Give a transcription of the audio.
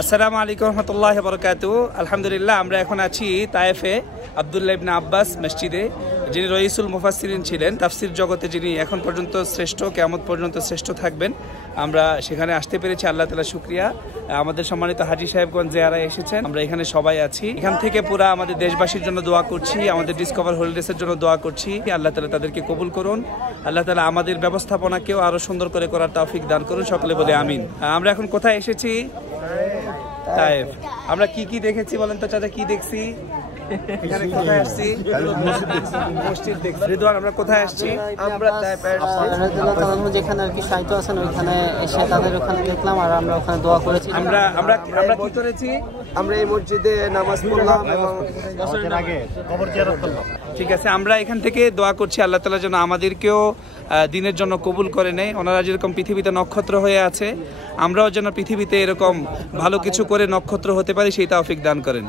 আসসালামু আলাইকুম রহমতুল্লাহি ওয়া বারাকাতুহু। আলহামদুলিল্লাহ, আমরা এখন আছি তায়েফে আব্দুল্লাহ ইবনে আব্বাস মসজিদে, যিনি রইসুল মুফাসসিরিন ছিলেন, তাফসির জগতে যিনি এখন পর্যন্ত শ্রেষ্ঠ, কিয়ামত পর্যন্ত শ্রেষ্ঠ থাকবেন। আমরা সেখানে আসতে পেরেছি, আল্লাহ তাআলা শুকরিয়া। আমাদের সম্মানিত হাজী সাহেবগণ যারা এসেছেন, আমরা এখানে সবাই আছি। এখান থেকে পুরা আমাদের দেশবাসীর জন্য দোয়া করছি, আমাদের ডিসকভার হোল্ডার্সের জন্য দোয়া করছি। আল্লাহ তাআলা তাদেরকে কবুল করুন। আল্লাহ তাআলা আমাদের ব্যবস্থাপনাকেও আরো সুন্দর করে করার তৌফিক দান করুন। সকলে বলে আমিন। আমরা এখন কোথায় এসেছি? তায়েফ। আমরা কি কি দেখেছি বলেন তো চাচা, কি দেখছি? এখানে কোথায় আসছি? মসজিদ দেখছি। রিদওয়ান, আমরা কোথায় আসছি? আমরা তায়েফে আসছি। যেখানে আর কি সাহিত্য আছেন ওইখানে এসে তাদের ওখানে দেখলাম আর আমরা ওখানে দোয়া করেছি। আমরা কি করেছি? আমরা এই মসজিদে নামাজ পড়লাম এবং আগে কবর জিয়ারত করলাম। ঠিক আছে, আমরা এখান থেকে দোয়া করছি আল্লাহ তাআলা যেন আমাদেরকেও দিনের জন্য কবুল করে নেয়। ওনারা যেরকম পৃথিবীতে নক্ষত্র হয়ে আছে, আমরাও যেন পৃথিবীতে এরকম ভালো কিছু করে নক্ষত্র হতে পারি, সেই তৌফিক দান করেন।